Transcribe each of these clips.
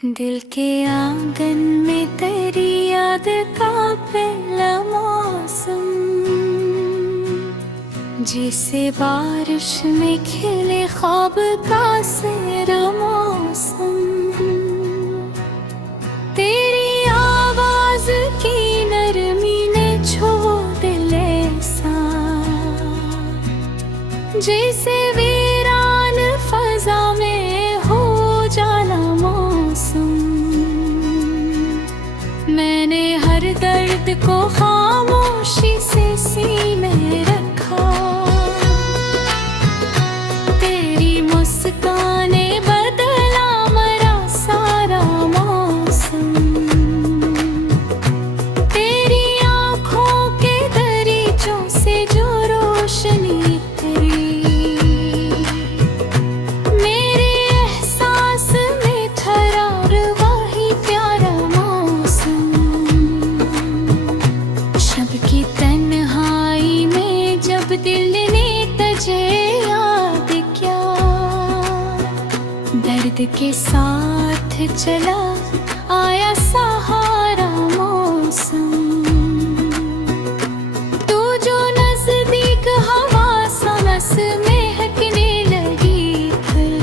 दिल के आंगन में तेरी याद का पहला मौसम, जिसे बारिश में खिले ख्वाब का सेरा मौसम। तेरी आवाज की नरमी ने छू दिल ऐसा, जैसे वीरान फजा में हो जाना मौसम। मैंने हर दर्द को खामोशी से सीने रखा, तेरी मुस्काने बदला मेरा सारा मौसम। तेरी आँखों के दरीचों से जो रोशनी तेरी, मेरे एहसास में ठहरार वही प्यारा मौसम। शब की तन्हाई में जब दिल ने तुझे याद किया, दर्द के साथ चला आया सहारा मौसम। तू जो नजदीक हवा सांस महकने लगी फिर,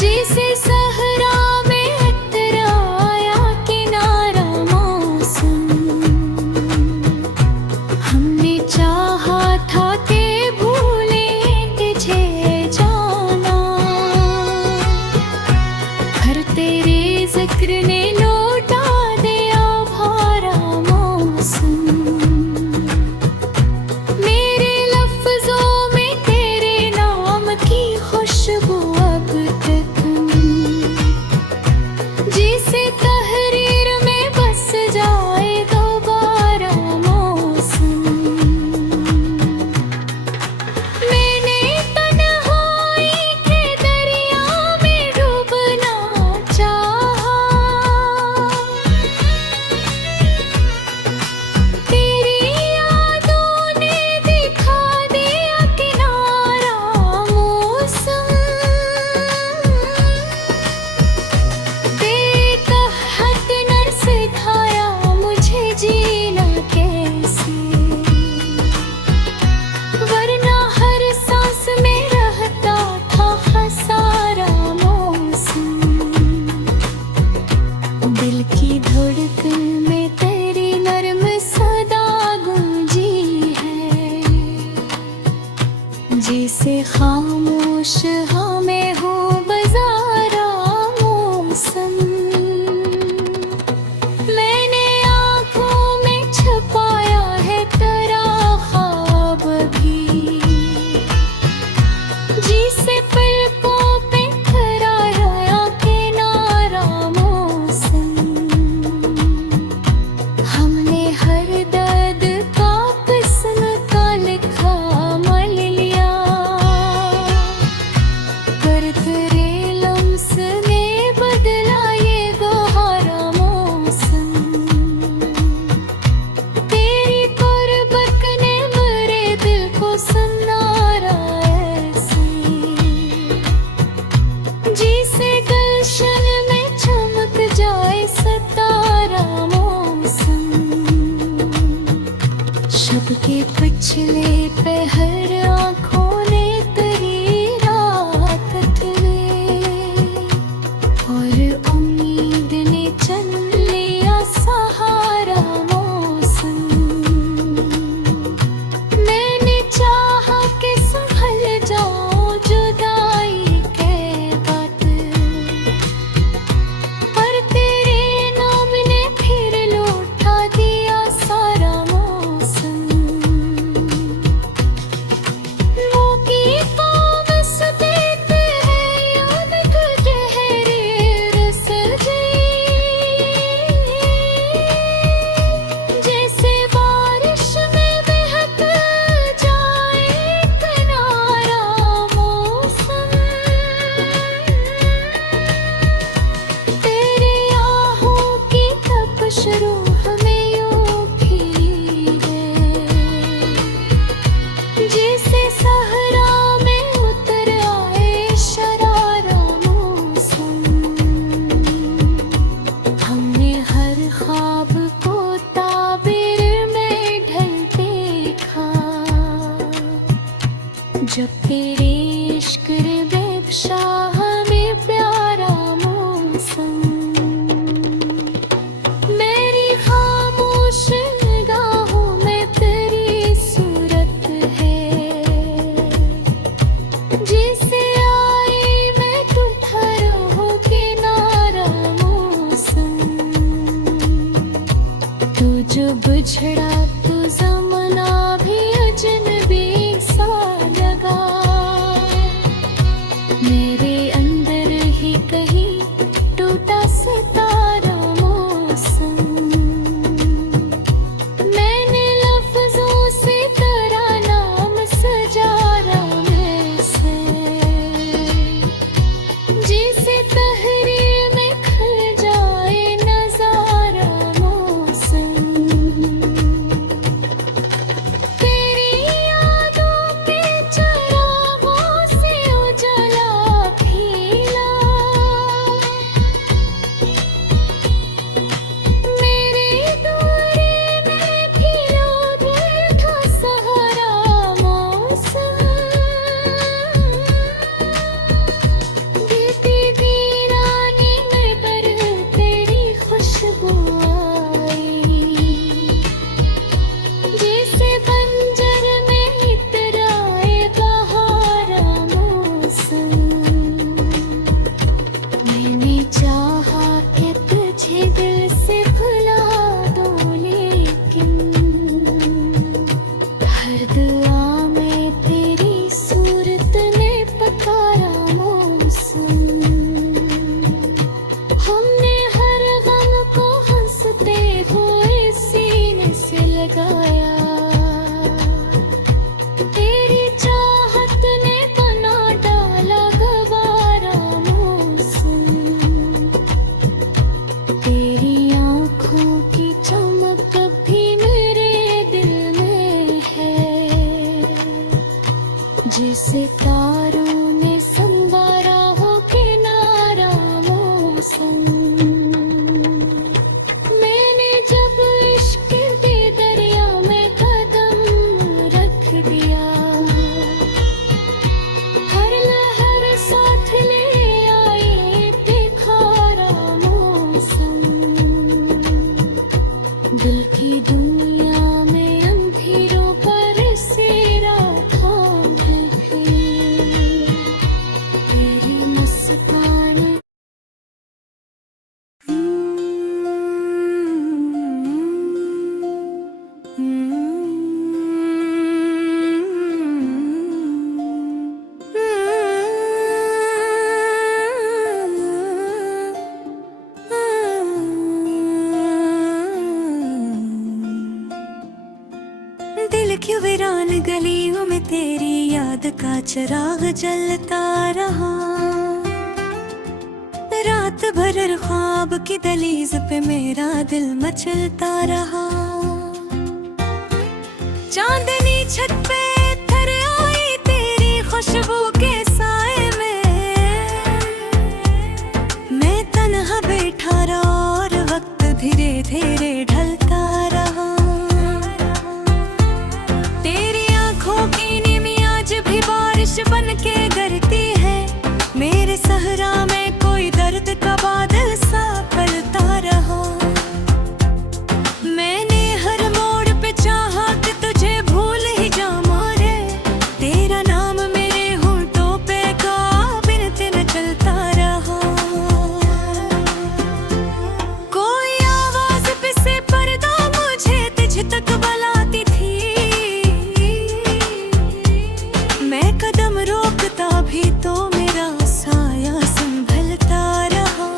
जिसे सहरा में अतराया किनारा मौसम। हमने चाहा था कि भूलें तुझे जाना, पर तेरे जिक्र ने लौटा दिया भारा मौसम। मेरे लफ्जों में तेरे नाम की खुशबू अब तक, जिसे तहरीर में बस जाए दोबारा मौसम। मैंने तन्हाई के दरिया में डूबना चाहा, तेरी यादों ने दिखा दिया किनारा मौसम। तेरी कहत ने सिखाया मुझे जीना कैसे, वरना हर सांस में रहता था खसारा मौसम। दिल की धड़कन में तेरी नर्म सदा गूंजी है, जिसे खामोश हमें हो बजारा मौसम। मैंने आँखों में छुपाया है तेरा ख्वाब भी, जिसे पलकों पे ठहराया किनारा मौसम। हमने हर दर्द का किस्म का लिखा मल लिया, पर तेरे लम्स ने बदला ये गहरा मौसम। तेरी कुर्बत ने मेरे दिल को सुनारा ऐसे, जिसे गुलशन में चमक जाए सितारा मौसम। शब के पिछले पहर आँखों ने तेरी रात ढले, और उम्मीद ने चल लिया सहारा मौसम। मैंने चाहा कि संभल जाऊं जुदाई के बाद, पर तेरे नाम ने फिर लौटा दिया सारा मौसम। बिछड़ा तो ज़माना भी अजनबी सा लगा। मेरे अंदर ही कहीं टूटा सितारा मौसम। मैंने लफ्ज़ों से तेरा नाम सजाया वैसे, जिसे तहरीर में खल जाए नज़ारा मौसम। तेरी यादों के चरागों से उजला खिला, मेरे दूरी में फिरो दिल था सहारा मौसम। बीती वीरानी में पर तेरी खुशबू आई, जैसे बंजर में इतराए बहारा मौसम। मैंने चाहा कि तुझे दिल से भुला दूं, लेकिन हर दुआ में तेरी सूरत ने पुकारा मौसम। हमने हर गम को हंसते हुए सीने से लगाया, तेरी चाहत ने बना डाला गवारा मौसम। तेरी आँखों की चमक भी मेरे दिल में है, जिसे तारों ने संवारा हो किनारा मौसम। मैंने जब इश्क के दरिया में कदम रख दिया, हर लहर साथ ले आई बेखारा मौसम। दिल की दुनिया में अंधेरों पर सेरा थाम है तेरी मुस्कान। दिल क्यों वीरान गलियों में तेरी याद का चिराग जलता रहा। रात भर ख्वाब की दहलीज पे मेरा दिल मचलता रहा। चांदनी छत पे थर आई तेरी खुशबू के साए में, मैं तन्हा बैठा रहा और वक्त धीरे धीरे ढलता रहा। तेरी आंखों की नीमी आज भी बारिश बन के गिरती है, मेरे सहरा में कोई दर्द का बादल सा फैलता रहा। मैंने हर मोड़ पे चाहा कि तुझे भूल ही जाऊं रे, तेरा नाम मेरे होंठों पे गा बिन तेरे चलता रहा। कोई आवाज पे से पर्दा मुझे तुझ तक बुलाती थी, मैं कदम रोकता भी तो मेरा साया संभलता रहा।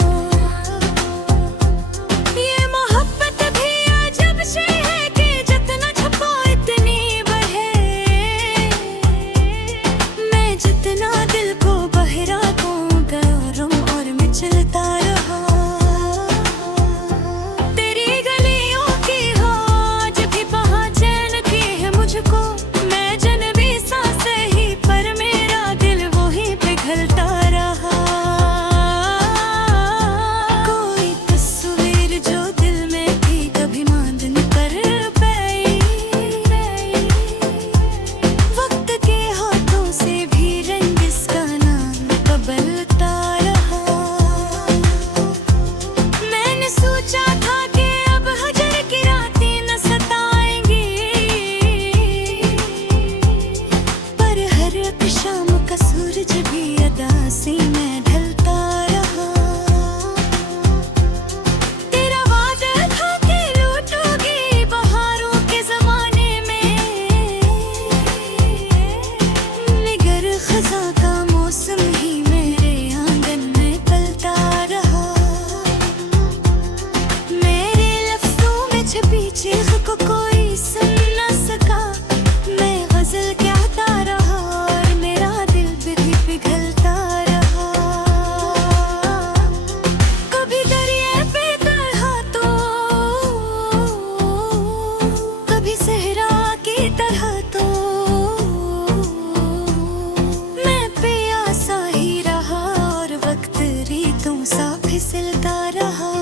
रातों सा फिसलता रहा।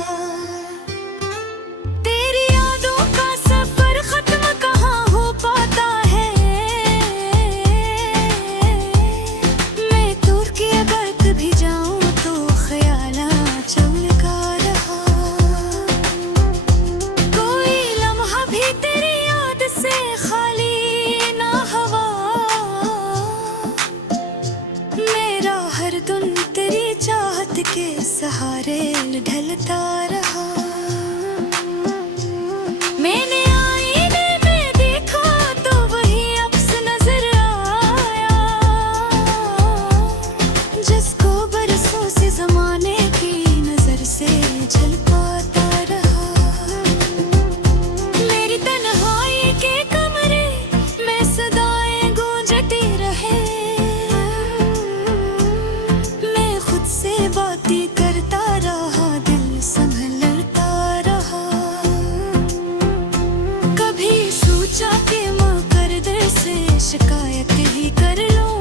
तेरी यादों का सफर खत्म कहाँ हो पाता है। मैं दूर की अगर कभी जाऊं तो ख्यालात चमका रहा। कोई लम्हा भी तेरी याद से खाली ना हवा। मेरा हर दिन तेरी चाहत के सहारे ढलता रहा। मैंने आईने में देखा तो वही अक्स नजर आया, जिसको बरसों से जमाने की नजर से झलकाता रहा। मेरी तन्हाई के कमरे में सदाएं गूंजती रहे। मैं खुद से बातें करता रहा, दिल संभलता रहा। कभी सोचा कि माँ कर दर से शिकायत ही कर लूं,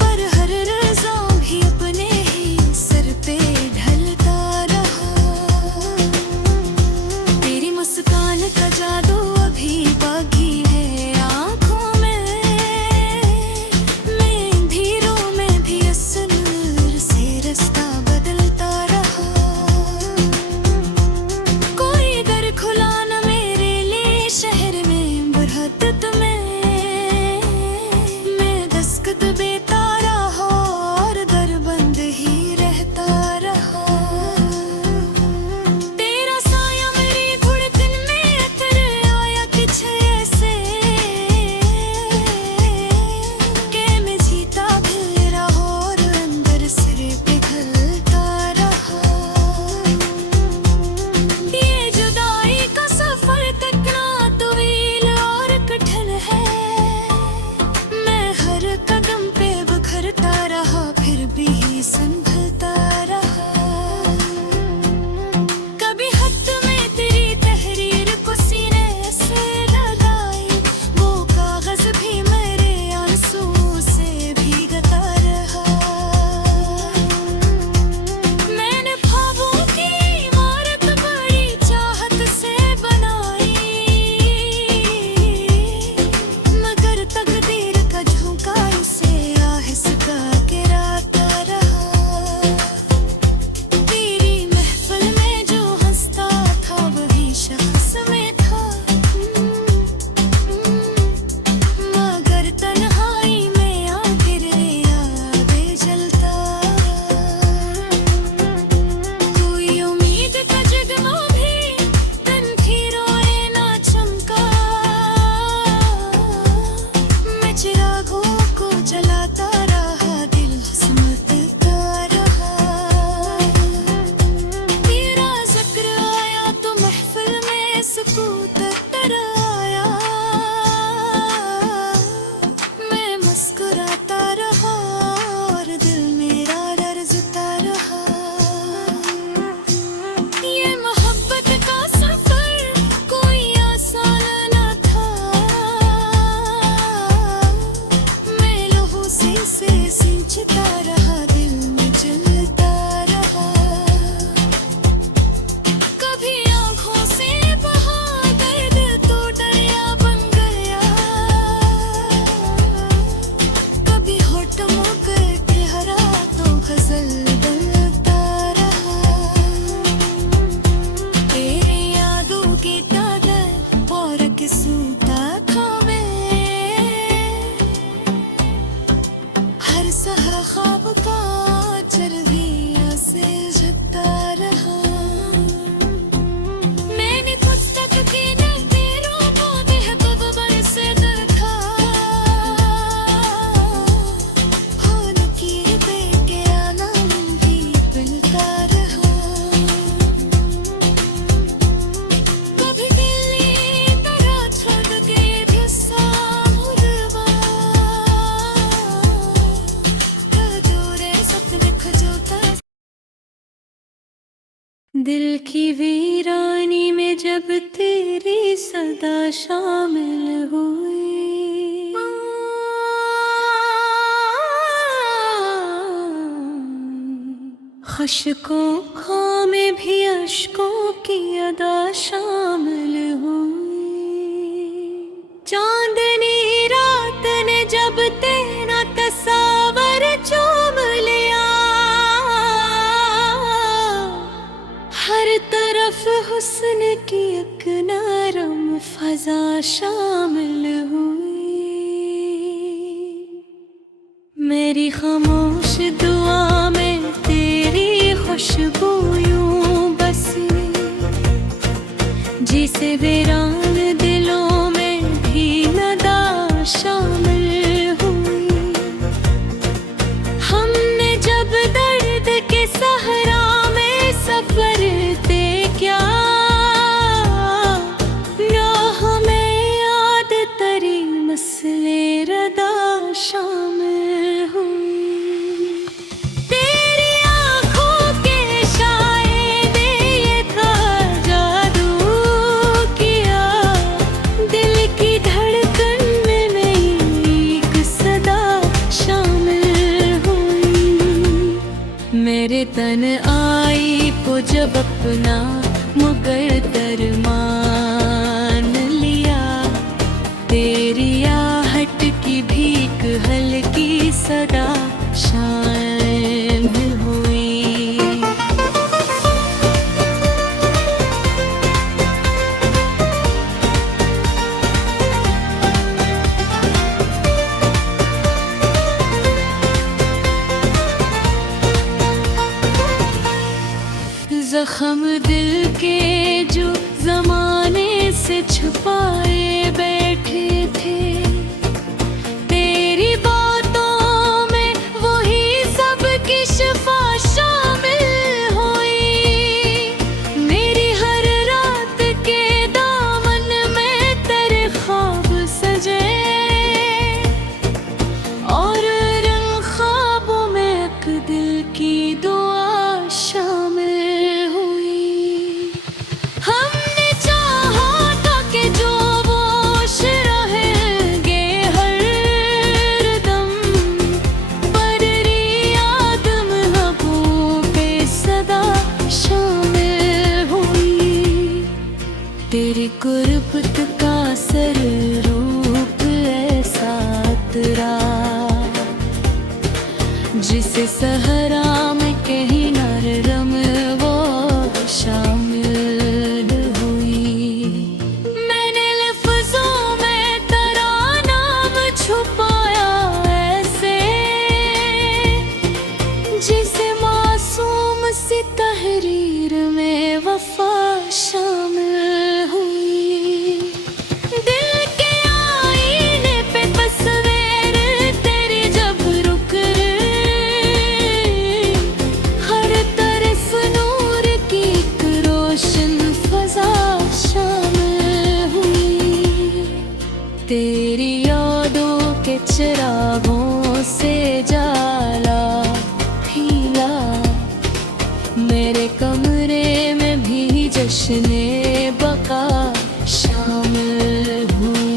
पर हर रज़ा भी अपने ही सर पे ढलता रहा। तेरी मुस्कान का जादू अभी बाकी है आँखों में। मैं धीरों में भी असर से रास्ता बदलता रहा। कोई दर खुला न मेरे लिए शहर में बुरहत में। मैं दस्तक देता रहा और दर बंद ही रहता रहा। तेरा साया मेरी धड़कन में अतर आया कुछ ऐसे कि मैं जीता भी रहा और अंदर सिर पिघलता रहा। ये जुदाई का सफर कितना तवील और कठिन है। मैं हर कदम पे बिखरता रहा, फिर भी संभलता रहा। कभी हाथ में तेरी तहरीर को सीने से लगाई, वो कागज भी मेरे आंसू से भीगता रहा। मैंने ख्वाबों की इमारत बड़ी चाहत से बनाई, मगर तकदीर का झोंका इसे आहिस्ता गिराता रहा। तेरी महफिल में जो हंसता था वही शख्स में था, मगर तन्हाई में आखिर यादें जलता। कोई उम्मीद का जगमा भी तन्हाई ना चमका। मैं चिरागों को जलाता रहा, दिल समझता रहा। तेरा जिक्र आया तो महफिल में सुकूत तर आया। मैं मुस्कुराता रहा और दिल मेरा लरज़ता रहा। ये मोहब्बत का सफर कोई आसान न था। मैं लहू से सींचता रहा, दिल में जलता रहा। कभी आँखों से बहा दर्द तो दरिया बन गया। कभी होठों करके हरा तो गजल बनता रहा। तेरी यादों की ताकत और किसूता था मैं। हर सहर ख्वाब का चरखियाँ से झुकता रहा। मैंने खुद तक के नज़रों को बेहद बरसे देखा। खून की बेके आलम भी बनता रहा। कभी गिल्ली तरह छोड़ के भी सामुरवा। खजूरे सपने खजूता। दिल की वीरानी में जब तेरी सदा शामिल हुई, खुशकों खां में भी अश्कों की अदा शामिल हुई। चांदनी रात ने जब तेरा तस्वर चूम लिया, हर तरफ हुस्न की एक नरम फजा शामिल हुई। मेरी खामोश दुआ में तेरी खुशबू यूं बसी, जिसे वीरान दिलों में भी नदा शामिल हुई। हमने जब दर्द के सहरा में सफर तय किया, ना हमें याद तरी मसले रदा शामिल हुई। तेरी आँखों के शायद ये था जादू किया, दिल की धड़कन में नई एक सदा शामिल हुई। मेरे तन आई को जब अपना मुकद्दर मान लिया, तेरी आहट की भीख हल्की सदा शामिल हुई। जख्म दिल के जो जमाने से छुपाए बैठे थे, तेरी बातों में वही सब की शिफा शामिल हुई। मेरी हर रात के दामन में तेरे ख्वाब सजे, और रंग ख्वाबों में एक दिल की दुआ शामिल हुई। हमने चाहा था कि जो बोश रहेंगे हर दम, पर रियाद महबूब पे सदा शामिल हुई। तेरी गुर्बत का सर रूप ऐसा तेरा, जिसे सहरा में कहीं नरम वो शामिल हुई। मैंने लफ्जों में तेरा नाम छुपाया ऐसे, जिसे मासूम सी तहरीर में वफा शामिल हुई। दिल के आईने पे तस्वीर तेरी जब रुक गई, हर तरफ नूर की एक रोशन फजा शामिल हुई। तेरी यादों के चिरागों से जाला फीला, मेरे कमरे में भी जश्ने बका शामिल हुई।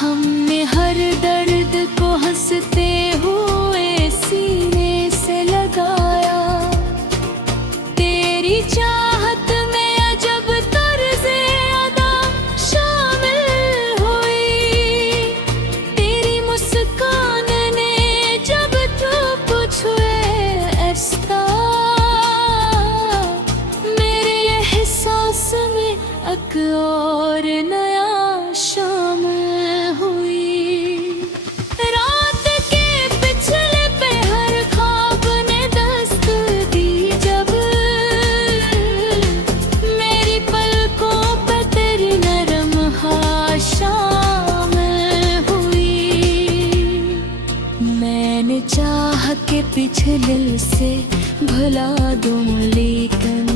हमने हर दर्द को हंसते हुए सीने से लगाया, तेरी चाहत में अजब तर्ज़े अदा शामिल हुई। तेरी मुस्कान ने जब धूप छुए ऐसा, मेरे एहसास में एक और नया शामिल हुई। रात के पिछले पे हर ख्वाब ने दस्त दी जब, मेरी पलकों पे तेरी नरम हाँ शामिल हुई। मैंने चाह के पिछले से भुला दूं, लेकिन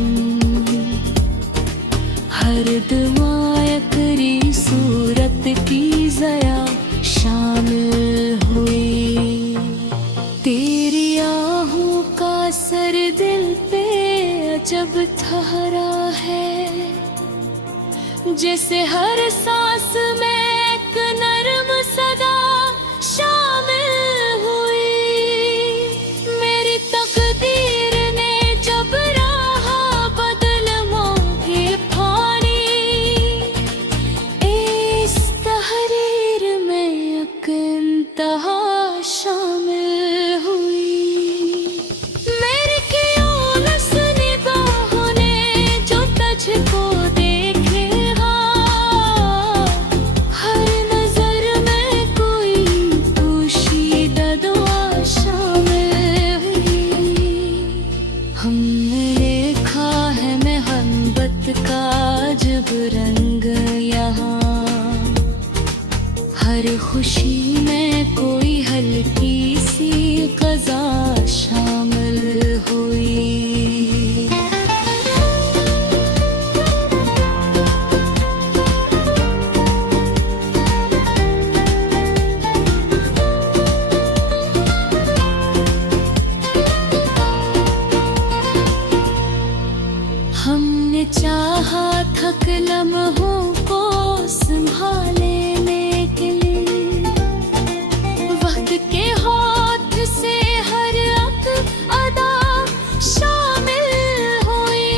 हर दुआयकरी सूरत की ज़या शामिल हुई। तेरी आहूं सब ठहरा है, जैसे हर सांस में एक नरम सदा शामिल हुई। मेरी तकदीर ने जब राह बदल मोहे पानी, इस तहरीर में एक इंतहा शामिल हुई। मेरी क्यूलस निगाहों ने जो तुझको देखे, हाँ, हर नजर में कोई पोशीदा दुआ शामिल हुई। हमने देखा है मोहब्बत का अजब रंग यहाँ, हर खुशी में कोई हल्की सी क़ज़ा शामिल हुई। हमने चाहा था कि लम्हों को संभालने के लिए, वक्त के हाथ से हर एक अदा शामिल हुई।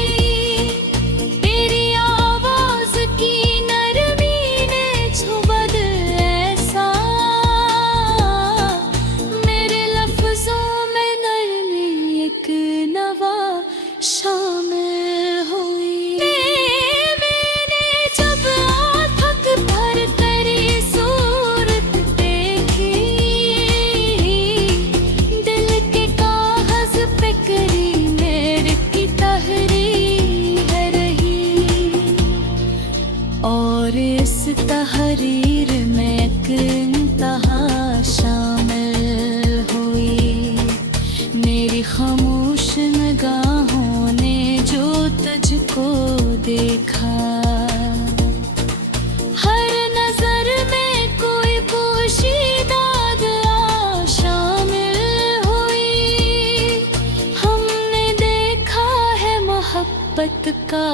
तेरी आवाज की नरमी ने छुबद ऐसा, मेरे लफ्जों में नरमी एक नवा शामिल हुई। मैंने जब आँख भर तेरी सूरत देखी, दिल के कागज पे करी मेरे की तहरीर है रही, और इस तहरीर में एक इंतहा शामिल हुई। मेरी खामोश निगाहों ने जो तुझको देखा, हर नजर में कोई पोशीदा दुआ शामिल हुई। हमने देखा है मोहब्बत का